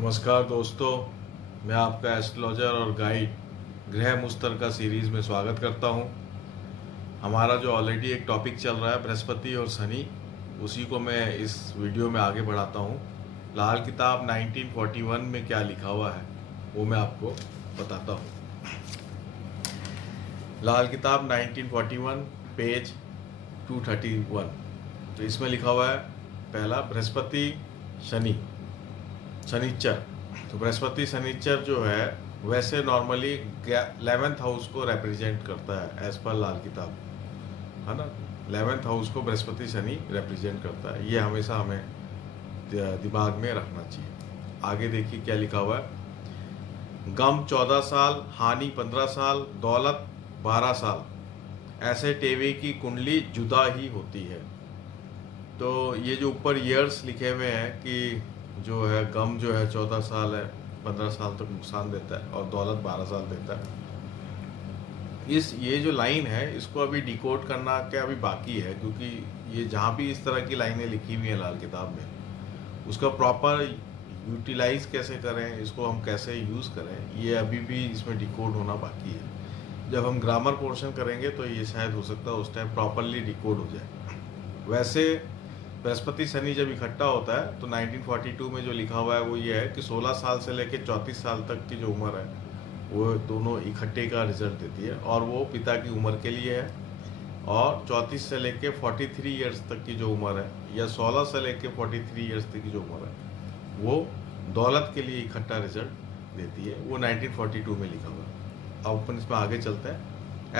नमस्कार दोस्तों, मैं आपका एस्ट्रोलॉजर और गाइड ग्रह मुश्तरका सीरीज़ में स्वागत करता हूं। हमारा जो ऑलरेडी एक टॉपिक चल रहा है बृहस्पति और शनि, उसी को मैं इस वीडियो में आगे बढ़ाता हूं। लाल किताब 1941 में क्या लिखा हुआ है वो मैं आपको बताता हूं। लाल किताब 1941 पेज 231। तो इसमें लिखा हुआ है पहला बृहस्पति शनि शनिचर। तो बृहस्पति शनिचर जो है वैसे नॉर्मली 11th हाउस को रिप्रेजेंट करता है एज पर लाल किताब, है ना। 11th हाउस को बृहस्पति शनि रिप्रेजेंट करता है, ये हमेशा हमें दिमाग में रखना चाहिए। आगे देखिए क्या लिखा हुआ है। गम 14 साल, हानि 15 साल, दौलत 12 साल, ऐसे टेवे की कुंडली जुदा ही होती है। तो ये जो ऊपर ईयर्स लिखे हुए हैं कि जो है गम जो है 14 साल है, 15 साल तक नुकसान देता है और दौलत 12 साल देता है। ये जो लाइन है इसको अभी डिकोड करना क्या अभी बाकी है, क्योंकि ये जहाँ भी इस तरह की लाइनें लिखी हुई हैं लाल किताब में, उसका प्रॉपर यूटिलाइज कैसे करें, इसको हम कैसे यूज़ करें, ये अभी भी इसमें डिकोड होना बाकी है। जब हम ग्रामर पोर्शन करेंगे तो ये शायद हो सकता है उस टाइम प्रॉपरली डिकोड हो जाए। वैसे बृहस्पति शनि जब इकट्ठा होता है तो 1942 में जो लिखा हुआ है वो ये है कि 16 साल से लेकर 34 साल तक की जो उम्र है वो दोनों इकट्ठे का रिजल्ट देती है, और वो पिता की उम्र के लिए है। और 34 से लेकर 43 ईयर्स तक की जो उम्र है या 16 से लेकर 43 ईयर्स तक की जो उम्र है वो दौलत के लिए इकट्ठा रिजल्ट देती है। वो 1942 में लिखा हुआ है। अब अपन इसमें आगे चलते हैं।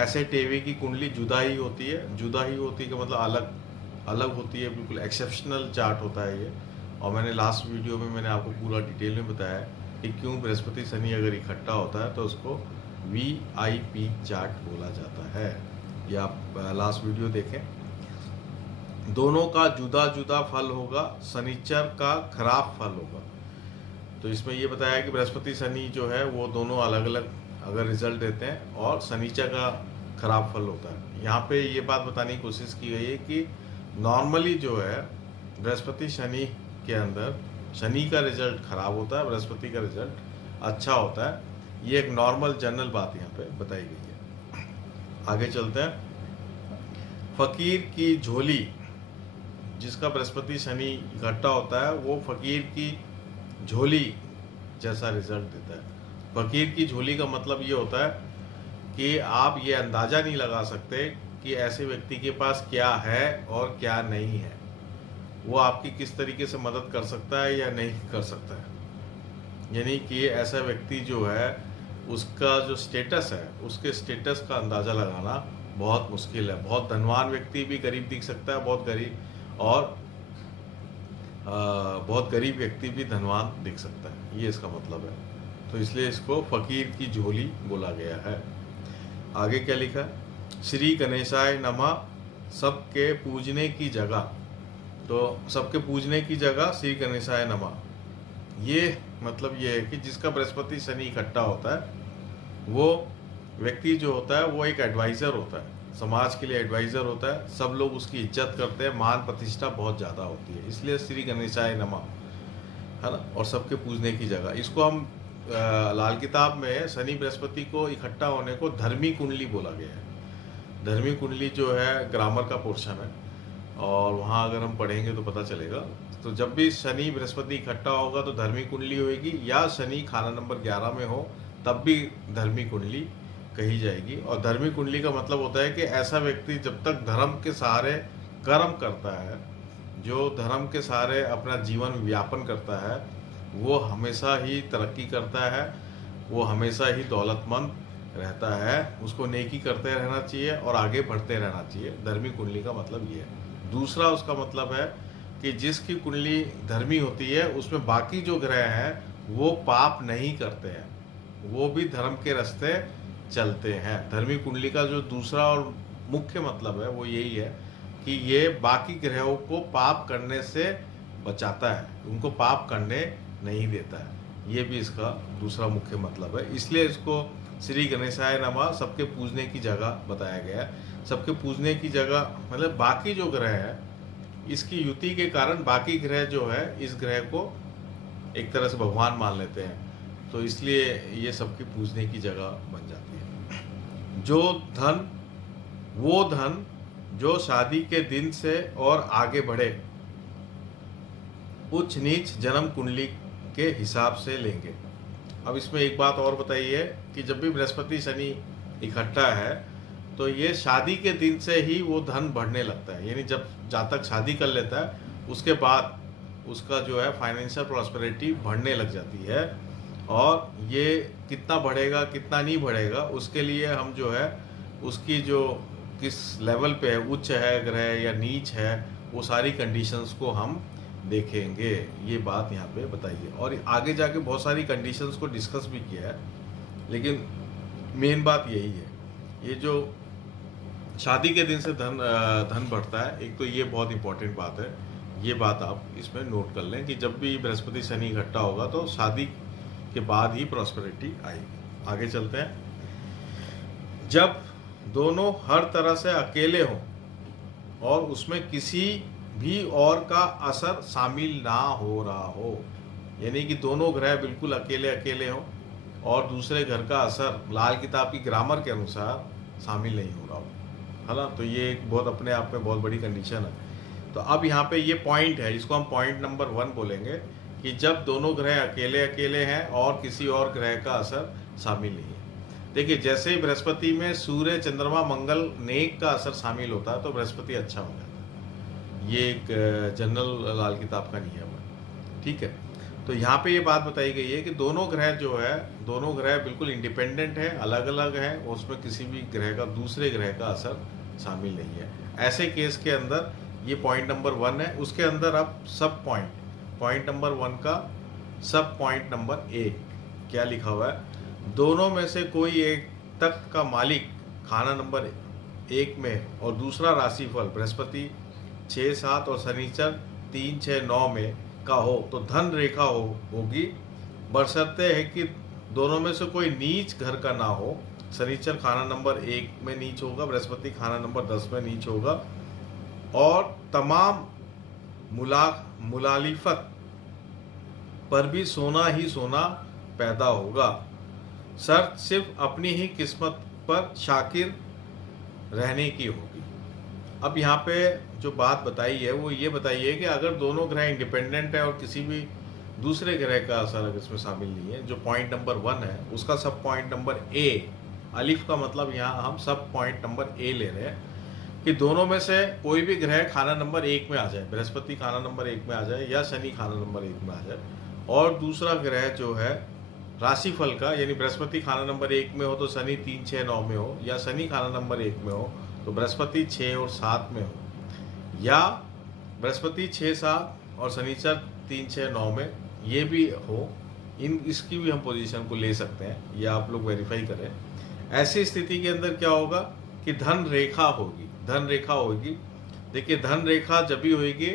ऐसे टेवे की कुंडली जुदा ही होती है। जुदा ही होती है का मतलब अलग अलग होती है, बिल्कुल एक्सेप्शनल चार्ट होता है ये। और मैंने लास्ट वीडियो में मैंने आपको पूरा डिटेल में बताया कि क्यों बृहस्पति शनि अगर इकट्ठा होता है तो उसको VIP चार्ट बोला जाता है। ये आप लास्ट वीडियो देखें। दोनों का जुदा जुदा फल होगा, शनिचर का खराब फल होगा। तो इसमें ये बताया कि बृहस्पति शनि जो है वो दोनों अलग अलग अगर रिजल्ट देते हैं और शनिचर का खराब फल होता है। यहाँ पे ये बात बताने की कोशिश की गई है कि नॉर्मली जो है बृहस्पति शनि के अंदर शनि का रिजल्ट खराब होता है, बृहस्पति का रिजल्ट अच्छा होता है। ये एक नॉर्मल जनरल बात यहाँ पे बताई गई है। आगे चलते हैं। फकीर की झोली, जिसका बृहस्पति शनि इकट्ठा होता है वो फकीर की झोली जैसा रिजल्ट देता है। फकीर की झोली का मतलब ये होता है कि आप ये अंदाज़ा नहीं लगा सकते कि ऐसे व्यक्ति के पास क्या है और क्या नहीं है, वो आपकी किस तरीके से मदद कर सकता है या नहीं कर सकता है। यानी कि ऐसा व्यक्ति जो है उसका जो स्टेटस है उसके स्टेटस का अंदाज़ा लगाना बहुत मुश्किल है। बहुत धनवान व्यक्ति भी गरीब दिख सकता है, बहुत गरीब, और बहुत गरीब व्यक्ति भी धनवान दिख सकता है, ये इसका मतलब है। तो इसलिए इसको फकीर की झोली बोला गया है। आगे क्या लिखा है। श्री गणेशाय नमः, सबके पूजने की जगह। तो सबके पूजने की जगह श्री गणेशाय नमः, ये मतलब ये है कि जिसका बृहस्पति शनि इकट्ठा होता है वो व्यक्ति जो होता है वो एक एडवाइज़र होता है, समाज के लिए एडवाइज़र होता है। सब लोग उसकी इज्जत करते हैं, मान प्रतिष्ठा बहुत ज़्यादा होती है, इसलिए श्री गणेशाय नमः, है ना। और सबके पूजने की जगह, इसको हम लाल किताब में शनि बृहस्पति को इकट्ठा होने को धर्मी कुंडली बोला गया है। धर्मी कुंडली जो है ग्रामर का पोर्शन है और वहाँ अगर हम पढ़ेंगे तो पता चलेगा। तो जब भी शनि बृहस्पति इकट्ठा होगा तो धर्मी कुंडली होगी, या शनि खाना नंबर 11 में हो तब भी धर्मी कुंडली कही जाएगी। और धर्मी कुंडली का मतलब होता है कि ऐसा व्यक्ति जब तक धर्म के सहारे कर्म करता है, जो धर्म के सहारे अपना जीवन व्यापन करता है, वो हमेशा ही तरक्की करता है, वो हमेशा ही दौलतमंद रहता है। उसको नेकी करते रहना चाहिए और आगे बढ़ते रहना चाहिए। धर्मी कुंडली का मतलब ये है। दूसरा उसका मतलब है कि जिसकी कुंडली धर्मी होती है उसमें बाकी जो ग्रह हैं वो पाप नहीं करते हैं, वो भी धर्म के रास्ते चलते हैं। धर्मी कुंडली का जो दूसरा और मुख्य मतलब है वो यही है कि ये बाकी ग्रहों को पाप करने से बचाता है, उनको पाप करने नहीं देता है। ये भी इसका दूसरा मुख्य मतलब है। इसलिए इसको श्री गणेशाय नमः सबके पूजने की जगह बताया गया है। सबके पूजने की जगह मतलब बाकी जो ग्रह है इसकी युति के कारण बाकी ग्रह जो है इस ग्रह को एक तरह से भगवान मान लेते हैं, तो इसलिए ये सबकी पूजने की जगह बन जाती है। जो धन, वो धन जो शादी के दिन से और आगे बढ़े, उच्च नीच जन्म कुंडली के हिसाब से लेंगे। अब इसमें एक बात और बताइए कि जब भी बृहस्पति शनि इकट्ठा है तो ये शादी के दिन से ही वो धन बढ़ने लगता है, यानी जब जातक शादी कर लेता है उसके बाद उसका जो है फाइनेंशियल प्रॉस्पेरिटी बढ़ने लग जाती है। और ये कितना बढ़ेगा कितना नहीं बढ़ेगा उसके लिए हम जो है उसकी जो किस लेवल पे है, उच्च है ग्रह या नीच है, वो सारी कंडीशंस को हम देखेंगे। ये बात यहाँ पे बताइए। और आगे जाके बहुत सारी कंडीशंस को डिस्कस भी किया है, लेकिन मेन बात यही है, ये जो शादी के दिन से धन बढ़ता है, एक तो ये बहुत इंपॉर्टेंट बात है। ये बात आप इसमें नोट कर लें कि जब भी बृहस्पति शनि इकट्ठा होगा तो शादी के बाद ही प्रॉस्पेरिटी आएगी। आगे चलते हैं। जब दोनों हर तरह से अकेले हों और उसमें किसी भी और का असर शामिल ना हो रहा हो, यानी कि दोनों ग्रह बिल्कुल अकेले अकेले हों और दूसरे घर का असर लाल किताब की ग्रामर के अनुसार शामिल नहीं हो रहा हो, है ना। तो ये एक बहुत अपने आप में बहुत बड़ी कंडीशन है। तो अब यहाँ पे ये पॉइंट है, इसको हम पॉइंट नंबर 1 बोलेंगे कि जब दोनों ग्रह अकेले अकेले हैं और किसी और ग्रह का असर शामिल नहीं है। देखिए, जैसे ही बृहस्पति में सूर्य चंद्रमा मंगल नेक का असर शामिल होता है तो बृहस्पति अच्छा हो जाता है। ये एक जनरल लाल किताब का नियम है, ठीक है। तो यहाँ पे ये बात बताई गई है कि दोनों ग्रह जो है, दोनों ग्रह बिल्कुल इंडिपेंडेंट है, अलग अलग है, उसमें किसी भी ग्रह का दूसरे ग्रह का असर शामिल नहीं है। ऐसे केस के अंदर ये पॉइंट नंबर 1 है। उसके अंदर अब सब पॉइंट नंबर 1 का सब पॉइंट नंबर 1 क्या लिखा हुआ है, दोनों में से कोई एक तख्त का मालिक खाना नंबर 1 में और दूसरा राशिफल बृहस्पति 6, 7 और शनिचर 3, 6, 9 में का हो तो धन रेखा होगी, बशर्ते है कि दोनों में से कोई नीच घर का ना हो। शनिचर खाना नंबर 1 में नीच होगा, बृहस्पति खाना नंबर 10 में नीच होगा, और तमाम मुलालिफत पर भी सोना ही सोना पैदा होगा। शर्त सिर्फ अपनी ही किस्मत पर शाकिर रहने की होगी। अब यहाँ पे जो बात बताई है वो ये बताई है कि अगर दोनों ग्रह इंडिपेंडेंट है और किसी भी दूसरे ग्रह का असर अगर इसमें शामिल नहीं है, जो पॉइंट नंबर 1 है उसका सब पॉइंट नंबर ए, अलिफ का मतलब यहाँ हम सब पॉइंट नंबर ए ले रहे हैं कि दोनों में से कोई भी ग्रह खाना नंबर 1 में आ जाए, बृहस्पति खाना नंबर 1 में आ जाए या शनि खाना नंबर 1 में आ जाए, और दूसरा ग्रह जो है राशिफल का, यानी बृहस्पति खाना नंबर 1 में हो तो शनि 3, 6, 9 में हो, या शनि खाना नंबर 1 में हो तो बृहस्पति 6 और 7 में हो, या बृहस्पति 6, 7 और शनिचर 3, 6, 9 में ये भी हो। इसकी भी हम पोजीशन को ले सकते हैं, ये आप लोग वेरीफाई करें। ऐसी स्थिति के अंदर क्या होगा कि धन रेखा होगी, धन रेखा होगी। देखिए, धन रेखा जब भी होगी,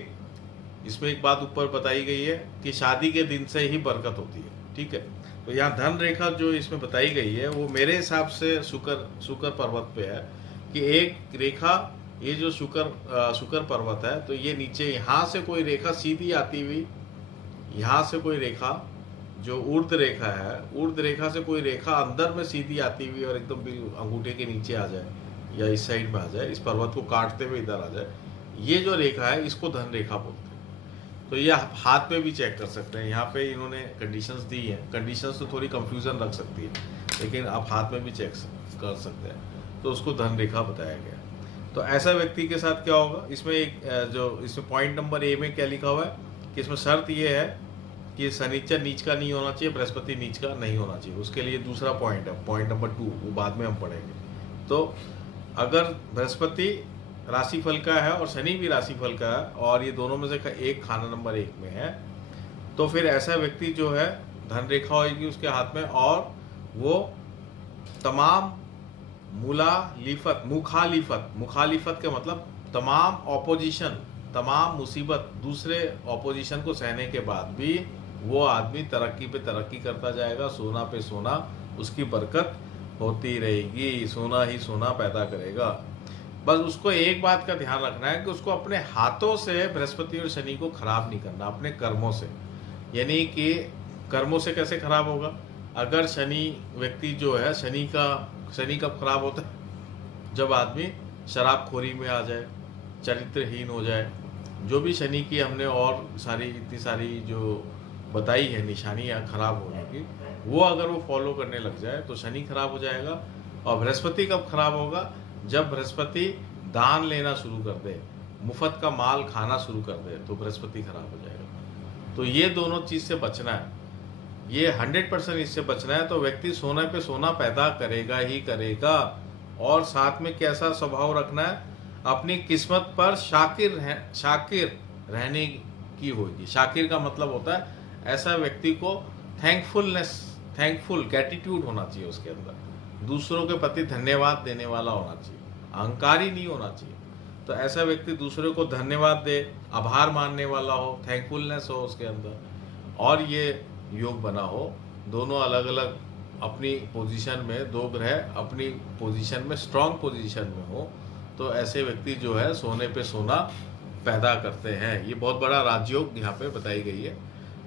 इसमें एक बात ऊपर बताई गई है कि शादी के दिन से ही बरकत होती है, ठीक है। तो यहाँ धन रेखा जो इसमें बताई गई है वो मेरे हिसाब से शुक्र पर्वत पे है कि एक रेखा, ये जो शुक्र पर्वत है, तो ये नीचे यहाँ से कोई रेखा सीधी आती हुई, यहाँ से कोई रेखा जो ऊर्ध रेखा है, ऊर्ध रेखा से कोई रेखा अंदर में सीधी आती हुई और एकदम अंगूठे के नीचे आ जाए या इस साइड में आ जाए, इस पर्वत को काटते हुए इधर आ जाए, ये जो रेखा है इसको धन रेखा बोलते हैं। तो ये आप हाथ में भी चेक कर सकते हैं, यहाँ पे इन्होंने कंडीशंस दी हैं। कंडीशंस तो थोड़ी कंफ्यूजन रख सकती है, लेकिन आप हाथ में भी चेक कर सकते हैं, तो उसको धन रेखा बताया गया। तो ऐसा व्यक्ति के साथ क्या होगा, इसमें एक जो इसमें पॉइंट नंबर ए में क्या लिखा हुआ है कि इसमें शर्त ये है कि शनिचर नीच का नहीं होना चाहिए, बृहस्पति नीच का नहीं होना चाहिए। उसके लिए दूसरा पॉइंट है, पॉइंट नंबर 2, वो बाद में हम पढ़ेंगे। तो अगर बृहस्पति राशिफल का है और शनि भी राशिफल का है और ये दोनों में से एक खाना नंबर 1 में है, तो फिर ऐसा व्यक्ति जो है धन रेखा होगी उसके हाथ में, और वो तमाम मुखालिफत का मतलब तमाम ऑपोजिशन, तमाम मुसीबत, दूसरे ऑपोजिशन को सहने के बाद भी वो आदमी तरक्की पे तरक्की करता जाएगा, सोना पे सोना उसकी बरकत होती रहेगी, सोना ही सोना पैदा करेगा। बस उसको एक बात का ध्यान रखना है कि उसको अपने हाथों से बृहस्पति और शनि को खराब नहीं करना, अपने कर्मों से। यानी कि कर्मों से कैसे खराब होगा? अगर शनि व्यक्ति जो है, शनि कब खराब होता है? जब आदमी शराबखोरी में आ जाए, चरित्रहीन हो जाए। जो भी शनि की हमने और सारी इतनी सारी जो बताई है निशानियाँ खराब होने की, वो अगर वो फॉलो करने लग जाए तो शनि खराब हो जाएगा। और बृहस्पति कब खराब होगा? जब बृहस्पति दान लेना शुरू कर दे, मुफ्त का माल खाना शुरू कर दे, तो बृहस्पति खराब हो जाएगा। तो ये दोनों चीज़ से बचना है, ये 100% इससे बचना है। तो व्यक्ति सोना पे सोना पैदा करेगा ही करेगा। और साथ में कैसा स्वभाव रखना है? अपनी किस्मत पर शाकिर रहने की होगी। शाकिर का मतलब होता है ऐसा व्यक्ति को थैंकफुल ग्रेटिट्यूड होना चाहिए उसके अंदर, दूसरों के प्रति धन्यवाद देने वाला होना चाहिए, अहंकारी नहीं होना चाहिए। तो ऐसा व्यक्ति दूसरे को धन्यवाद दे, आभार मानने वाला हो, थैंकफुलनेस हो उसके अंदर, और ये योग बना हो। दोनों अलग अलग अपनी पोजीशन में, दो ग्रह अपनी पोजीशन में, स्ट्रांग पोजीशन में हो, तो ऐसे व्यक्ति जो है सोने पे सोना पैदा करते हैं। ये बहुत बड़ा राजयोग यहाँ पे बताई गई है,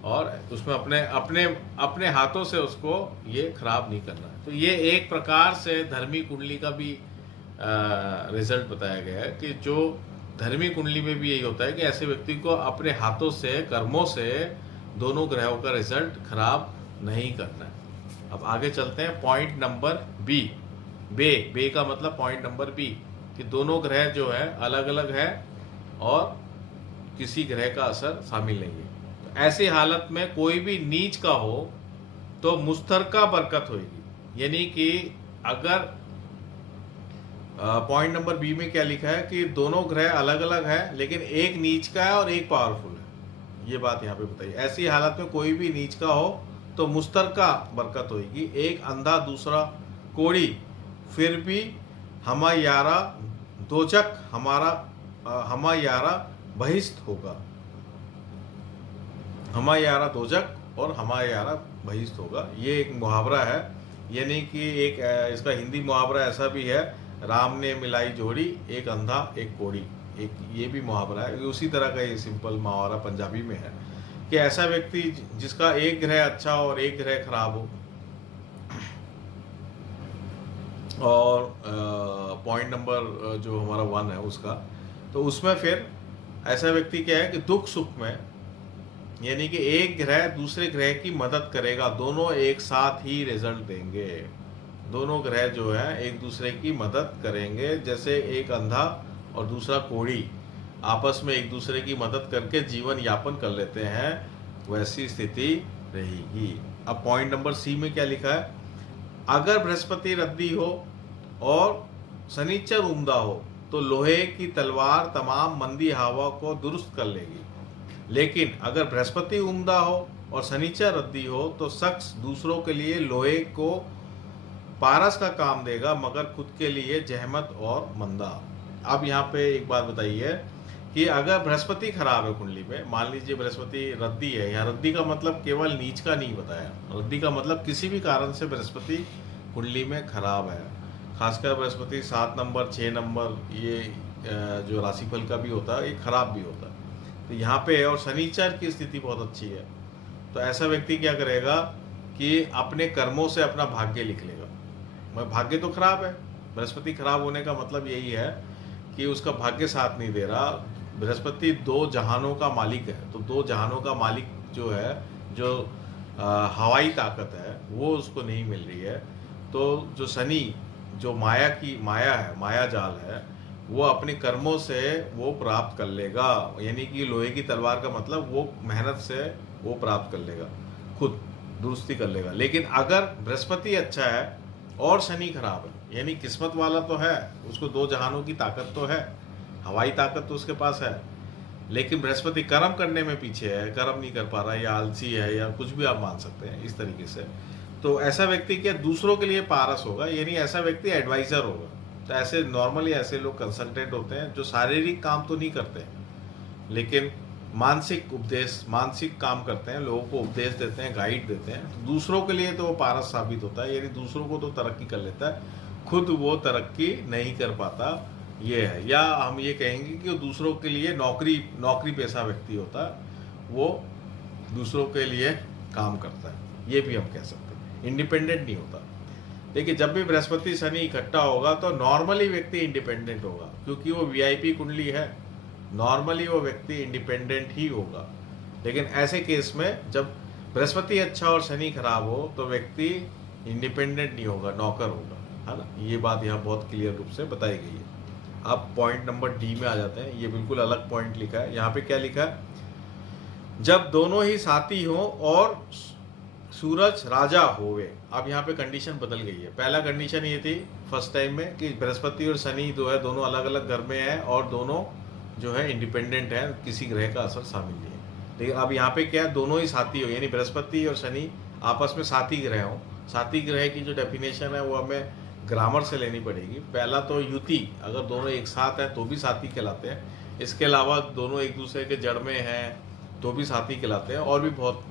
और उसमें अपने अपने अपने हाथों से उसको ये खराब नहीं करना है। तो ये एक प्रकार से धर्मी कुंडली का भी रिजल्ट बताया गया है कि जो धर्मी कुंडली में भी यही होता है कि ऐसे व्यक्ति को अपने हाथों से, कर्मों से दोनों ग्रहों का रिजल्ट खराब नहीं करना है। अब आगे चलते हैं पॉइंट नंबर बी। बे का मतलब पॉइंट नंबर बी, कि दोनों ग्रह जो है अलग अलग है और किसी ग्रह का असर शामिल नहीं है। तो ऐसी हालत में कोई भी नीच का हो तो मुस्तरका बरकत होगी। यानी कि अगर पॉइंट नंबर बी में क्या लिखा है कि दोनों ग्रह अलग अलग है, लेकिन एक नीच का है और एक पावरफुल है, ये बात यहाँ पे बताइए। ऐसी हालत में कोई भी नीच का हो तो मुस्तरका बरकत होगी। एक अंधा दूसरा कोड़ी, फिर भी हमायारा दोजक हमायारा बहिष्ठ होगा। हमायारा दोजक और हमायारा बहिष्ठ होगा, ये एक मुहावरा है। यानी कि एक इसका हिंदी मुहावरा ऐसा भी है, राम ने मिलाई जोड़ी, एक अंधा एक कोड़ी, एक ये भी मुहावरा है। उसी तरह का ये सिंपल मुहावरा पंजाबी में है कि ऐसा व्यक्ति जिसका एक ग्रह अच्छा और एक ग्रह खराब हो। और पॉइंट नंबर जो हमारा 1 है उसका, तो उसमें फिर ऐसा व्यक्ति क्या है कि दुख सुख में, यानी कि एक ग्रह दूसरे ग्रह की मदद करेगा, दोनों एक साथ ही रिजल्ट देंगे। दोनों ग्रह जो है एक दूसरे की मदद करेंगे। जैसे एक अंधा और दूसरा कोढ़ी आपस में एक दूसरे की मदद करके जीवन यापन कर लेते हैं, वैसी स्थिति रहेगी। अब पॉइंट नंबर सी में क्या लिखा है? अगर बृहस्पति रद्दी हो और शनिचर उम्दा हो तो लोहे की तलवार तमाम मंदी हवा को दुरुस्त कर लेगी। लेकिन अगर बृहस्पति उम्दा हो और शनिचर रद्दी हो तो शख्स दूसरों के लिए लोहे को पारस का काम देगा, मगर खुद के लिए जहमत और मंदा। अब यहाँ पे एक बात बताइए कि अगर बृहस्पति खराब है कुंडली में, मान लीजिए बृहस्पति रद्दी है, यहाँ रद्दी का मतलब केवल नीच का नहीं बताया, रद्दी का मतलब किसी भी कारण से बृहस्पति कुंडली में खराब है। खासकर बृहस्पति 7 नंबर 6 नंबर ये जो राशिफल का भी होता है, ये खराब भी होता है। तो यहाँ पे और शनिचर की स्थिति बहुत अच्छी है, तो ऐसा व्यक्ति क्या करेगा कि अपने कर्मों से अपना भाग्य लिख लेगा। भाग्य तो खराब है, बृहस्पति खराब होने का मतलब यही है कि उसका भाग्य साथ नहीं दे रहा। बृहस्पति 2 जहानों का मालिक है, तो 2 जहानों का मालिक जो है, जो हवाई ताकत है, वो उसको नहीं मिल रही है। तो जो शनि, जो माया है, माया जाल है, वो अपने कर्मों से वो प्राप्त कर लेगा। यानी कि लोहे की तलवार का मतलब वो मेहनत से वो प्राप्त कर लेगा, खुद दुरुस्ती कर लेगा। लेकिन अगर बृहस्पति अच्छा है और शनि खराब है, यानी किस्मत वाला तो है, उसको 2 जहानों की ताकत तो है, हवाई ताकत तो उसके पास है, लेकिन बृहस्पति कर्म करने में पीछे है, कर्म नहीं कर पा रहा है, या आलसी है, या कुछ भी आप मान सकते हैं इस तरीके से। तो ऐसा व्यक्ति क्या दूसरों के लिए पारस होगा, यानी ऐसा व्यक्ति एडवाइज़र होगा। तो ऐसे नॉर्मली ऐसे लोग कंसल्टेंट होते हैं जो शारीरिक काम तो नहीं करते लेकिन मानसिक काम करते हैं, लोगों को उपदेश देते हैं, गाइड देते हैं। तो दूसरों के लिए तो वो पारस साबित होता है, यानी दूसरों को तो तरक्की कर लेता है, खुद वो तरक्की नहीं कर पाता, ये है। या हम ये कहेंगे कि वो दूसरों के लिए नौकरी पेशा व्यक्ति होता है, वो दूसरों के लिए काम करता है, ये भी हम कह सकते हैं, इंडिपेंडेंट नहीं होता। देखिए जब भी बृहस्पति शनि इकट्ठा होगा तो नॉर्मली व्यक्ति इंडिपेंडेंट होगा, क्योंकि वो वीआईपी कुंडली है, नॉर्मली वो व्यक्ति इंडिपेंडेंट ही होगा। लेकिन ऐसे केस में जब बृहस्पति अच्छा और शनि खराब हो तो व्यक्ति इंडिपेंडेंट नहीं होगा, नौकर होगा, है ना। ये बात यहाँ बहुत क्लियर रूप से बताई गई है। अब पॉइंट नंबर डी में आ जाते हैं। ये बिल्कुल अलग पॉइंट लिखा है। यहाँ पे क्या लिखा है, जब दोनों ही साथी हो और सूरज राजा होवे। अब यहाँ पे कंडीशन बदल गई है। पहला कंडीशन ये थी फर्स्ट टाइम में कि बृहस्पति और शनि जो है दोनों अलग अलग घर में है और दोनों जो है इंडिपेंडेंट है, किसी ग्रह का असर शामिल नहीं है। लेकिन अब यहाँ पे क्या है, दोनों ही साथी हो, यानी बृहस्पति और शनि आपस में साथी ग्रह हो। साथी ग्रह की जो डेफिनेशन है वो हमें ग्रामर से लेनी पड़ेगी। पहला तो युति, अगर दोनों एक साथ हैं तो भी साथी कहलाते हैं। इसके अलावा दोनों एक दूसरे के जड़ में हैं तो भी साथी कहलाते हैं। और भी बहुत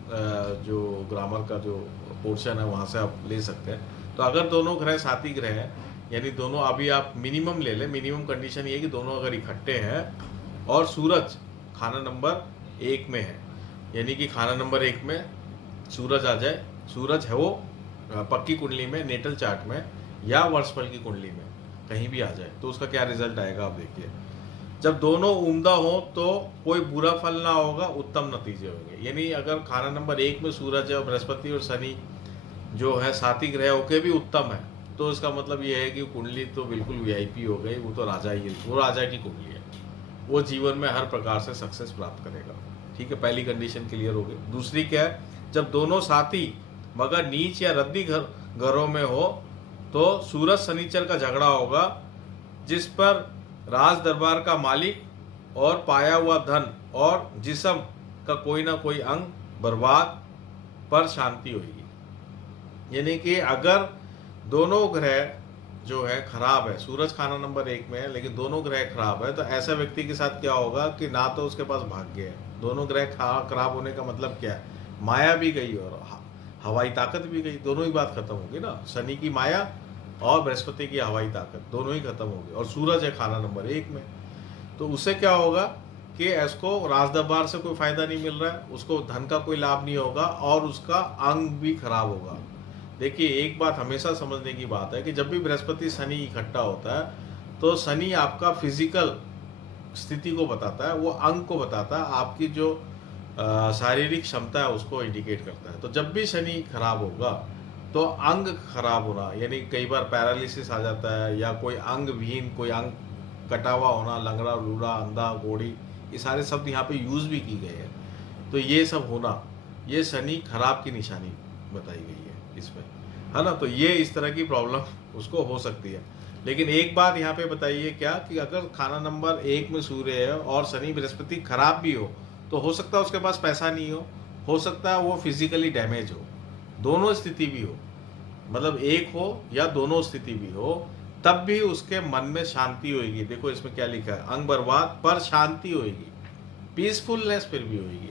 जो ग्रामर का जो पोर्शन है वहाँ से आप ले सकते हैं। तो अगर दोनों ग्रह साथी ग्रह हैं, यानी दोनों, अभी आप मिनिमम ले लें, मिनिमम कंडीशन ये है कि दोनों अगर इकट्ठे हैं और सूरज खाना नंबर 1 में है, यानी कि खाना नंबर 1 में सूरज आ जाए। सूरज है वो पक्की कुंडली में, नेटल चार्ट में या वर्षफल की कुंडली में कहीं भी आ जाए, तो उसका क्या रिजल्ट आएगा आप देखिए। जब दोनों उम्दा हो तो कोई बुरा फल ना होगा, उत्तम नतीजे होंगे। यानी अगर खाना नंबर 1 में सूरज है और बृहस्पति और शनि जो है साथी ग्रह होके भी उत्तम है, तो इसका मतलब ये है कि कुंडली तो बिल्कुल वीआईपी हो गई, वो तो राजा ही, वो राजा की कुंडली है, वो जीवन में हर प्रकार से सक्सेस प्राप्त करेगा। ठीक है, पहली कंडीशन क्लियर हो गई। दूसरी क्या है, जब दोनों साथी मगर नीच या रद्दी घरों में हो तो सूरज शनिचर का झगड़ा होगा, जिस पर राज दरबार का मालिक और पाया हुआ धन और जिस्म का कोई ना कोई अंग बर्बाद पर शांति होगी। यानी कि अगर दोनों ग्रह जो है खराब है, सूरज खाना नंबर 1 में है लेकिन दोनों ग्रह खराब है, तो ऐसा व्यक्ति के साथ क्या होगा कि ना तो उसके पास भाग्य है, दोनों ग्रह खराब होने का मतलब क्या है, माया भी गई और हवाई ताकत भी गई, दोनों ही बात खत्म होगी ना। शनि की माया और बृहस्पति की हवाई ताकत दोनों ही खत्म होगी। और सूरज है खाना नंबर 1 में, तो उससे क्या होगा कि इसको राज दरबार से कोई फायदा नहीं मिल रहा है, उसको धन का कोई लाभ नहीं होगा और उसका अंग भी खराब होगा। देखिए एक बात हमेशा समझने की बात है कि जब भी बृहस्पति शनि इकट्ठा होता है तो शनि आपका फिजिकल स्थिति को बताता है, वो अंग को बताता है, आपकी जो शारीरिक क्षमता है उसको इंडिकेट करता है। तो जब भी शनि खराब होगा तो अंग खराब होना, यानी कई बार पैरालिसिस आ जाता है या कोई अंग विहीन, कोई अंग कटा हुआ होना, लंगड़ा लूड़ा अंधा घोड़ी, ये सारे शब्द यहाँ पे यूज़ भी की गए हैं। तो ये सब होना, ये शनि खराब की निशानी बताई गई है इसमें, है ना। तो ये इस तरह की प्रॉब्लम उसको हो सकती है। लेकिन एक बात यहाँ पे बताइए क्या कि अगर खाना नंबर 1 में सूर्य है और शनि बृहस्पति खराब भी हो सकता है उसके पास पैसा नहीं हो सकता है वो फिजिकली डैमेज हो, दोनों स्थिति भी हो, मतलब एक हो या दोनों स्थिति भी हो, तब भी उसके मन में शांति होगी। देखो इसमें क्या लिखा है, अंग बर्बाद पर शांति होगी, पीसफुलनेस फिर भी होगी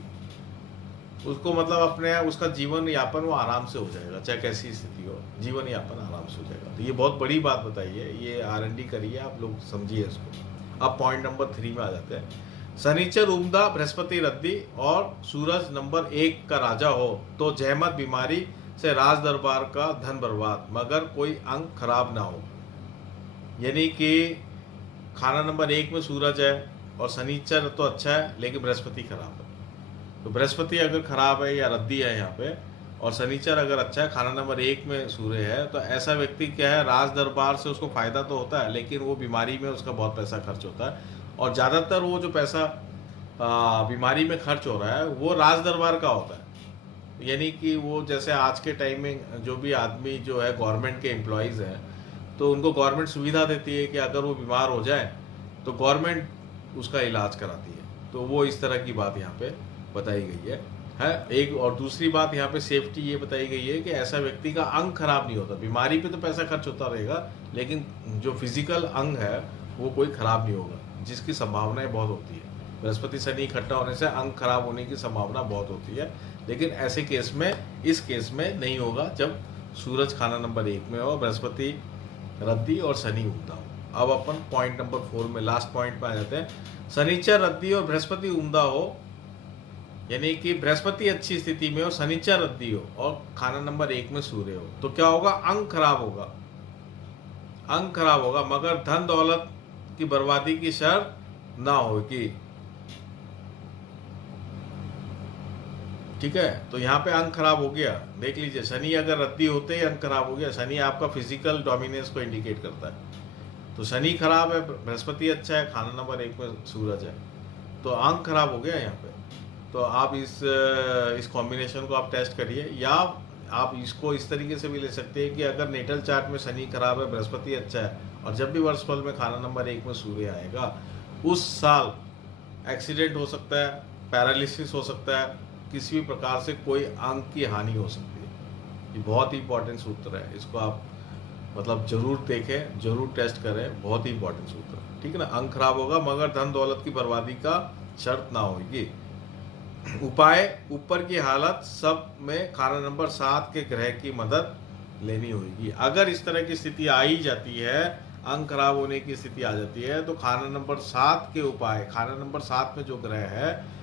उसको, मतलब अपने उसका जीवन यापन वो आराम से हो जाएगा, चाहे कैसी स्थिति हो, जीवन यापन आराम से हो जाएगा। तो ये बहुत बड़ी बात बताई है, ये R&D करिए आप लोग, समझिए इसको। अब पॉइंट नंबर 3 में आ जाते हैं। शनिचर उम्दा, बृहस्पति रद्दी और सूरज नंबर 1 का राजा हो तो जहमत बीमारी से राज दरबार का धन बर्बाद, मगर कोई अंग खराब ना हो। यानी कि खाना नंबर 1 में सूरज है और शनिचर तो अच्छा है लेकिन बृहस्पति खराब है, तो बृहस्पति अगर खराब है या रद्दी है यहाँ पे, और शनिचर अगर अच्छा है, खाना नंबर 1 में सूर्य है, तो ऐसा व्यक्ति क्या है, राज दरबार से उसको फायदा तो होता है लेकिन वो बीमारी में उसका बहुत पैसा खर्च होता है। और ज़्यादातर वो जो पैसा बीमारी में खर्च हो रहा है वो राज दरबार का होता है। यानी कि वो जैसे आज के टाइम में जो भी आदमी जो है गवर्नमेंट के एम्प्लॉयज़ हैं, तो उनको गवर्नमेंट सुविधा देती है कि अगर वो बीमार हो जाए तो गवर्नमेंट उसका इलाज कराती है। तो वो इस तरह की बात यहाँ पे बताई गई है। एक और दूसरी बात यहाँ पे सेफ्टी ये बताई गई है कि ऐसा व्यक्ति का अंग खराब नहीं होता, बीमारी पे तो पैसा खर्च होता रहेगा लेकिन जो फिजिकल अंग है वो कोई खराब नहीं होगा, जिसकी संभावनाएं बहुत होती है। बृहस्पति शनि इकट्ठा होने से अंग खराब होने की संभावना बहुत होती है, लेकिन ऐसे केस में, इस केस में नहीं होगा जब सूरज खाना नंबर 1 में हो, बृहस्पति रद्दी और शनि उम्दा हो। अब अपन पॉइंट नंबर 4 में, लास्ट पॉइंट पे आ जाते हैं। शनिचर रद्दी और बृहस्पति उम्दा हो यानी कि बृहस्पति अच्छी स्थिति में हो, शनिचर रद्दी हो और खाना नंबर 1 में सूर्य हो, तो क्या होगा? अंक खराब होगा, अंक खराब होगा, मगर धन दौलत की बर्बादी की शर्त ना होगी। ठीक है, तो यहाँ पे अंक खराब हो गया, देख लीजिए, शनि अगर रद्दी होते ही अंक खराब हो गया। शनि आपका फिजिकल डोमिनेंस को इंडिकेट करता है, तो शनि खराब है, बृहस्पति अच्छा है, खाना नंबर 1 में सूरज है, तो अंक खराब हो गया यहाँ पे। तो आप इस कॉम्बिनेशन को आप टेस्ट करिए, या आप इसको इस तरीके से भी ले सकते हैं कि अगर नेटल चार्ट में शनि खराब है, बृहस्पति अच्छा है, और जब भी वर्षफल में खाना नंबर 1 में सूर्य आएगा, उस साल एक्सीडेंट हो सकता है, पैरालिसिस हो सकता है, किसी भी प्रकार से कोई अंग की हानि हो सकती है। ये बहुत ही इंपॉर्टेंट सूत्र है, इसको आप मतलब जरूर देखें, जरूर टेस्ट करें, बहुत ही इंपॉर्टेंट सूत्र है। ठीक है ना, अंग खराब होगा मगर धन दौलत की बर्बादी का शर्त ना होगी। उपाय, ऊपर की हालत सब में खाना नंबर 7 के ग्रह की मदद लेनी होगी। अगर इस तरह की स्थिति आ ही जाती है, अंग खराब होने की स्थिति आ जाती है, तो खाना नंबर 7 के उपाय, खाना नंबर 7 में जो ग्रह है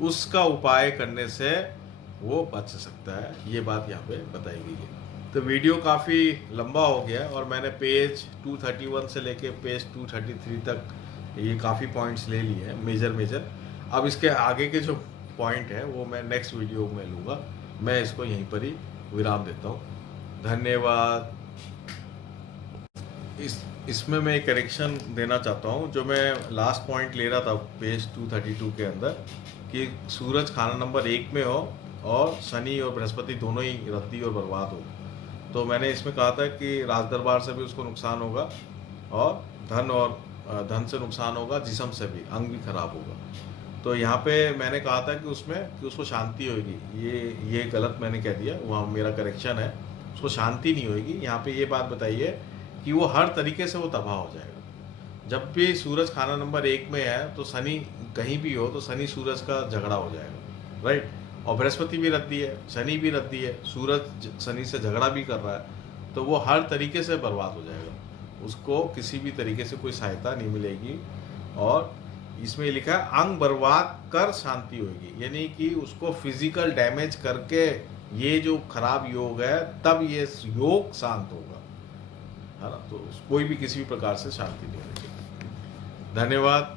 उसका उपाय करने से वो बच सकता है। ये बात यहाँ पे बताई गई है। तो वीडियो काफ़ी लंबा हो गया और मैंने पेज 231 से लेके पेज 233 तक ये काफ़ी पॉइंट्स ले लिए हैं, मेजर। अब इसके आगे के जो पॉइंट है वो मैं नेक्स्ट वीडियो में लूँगा। मैं इसको यहीं पर ही विराम देता हूँ। धन्यवाद। इसमें मैं एक करेक्शन देना चाहता हूँ, जो मैं लास्ट पॉइंट ले रहा था पेज 232 के अंदर, कि सूरज खाना नंबर 1 में हो और शनि और बृहस्पति दोनों ही रद्दी और बर्बाद हो। तो मैंने इसमें कहा था कि राज दरबार से भी उसको नुकसान होगा, और धन से नुकसान होगा, जिस्म से भी, अंग भी खराब होगा। तो यहाँ पे मैंने कहा था कि उसको शांति होगी। ये गलत मैंने कह दिया, वहाँ मेरा करेक्शन है, उसको शांति नहीं होगी। यहाँ पे ये बात बताइए कि वो हर तरीके से वो तबाह हो जाएगा। जब भी सूरज खाना नंबर 1 में है तो शनि कहीं भी हो तो शनि सूरज का झगड़ा हो जाएगा, राइट। और बृहस्पति भी रद्दी है, शनि भी रद्दी है, सूरज शनि से झगड़ा भी कर रहा है, तो वो हर तरीके से बर्बाद हो जाएगा। उसको किसी भी तरीके से कोई सहायता नहीं मिलेगी। और इसमें लिखा है अंग बर्बाद कर शांति होगी, यानी कि उसको फिजिकल डैमेज करके ये जो खराब योग है तब ये योग शांत होगा, है ना। तो कोई भी किसी भी प्रकार से शांति नहीं होगी। धन्यवाद।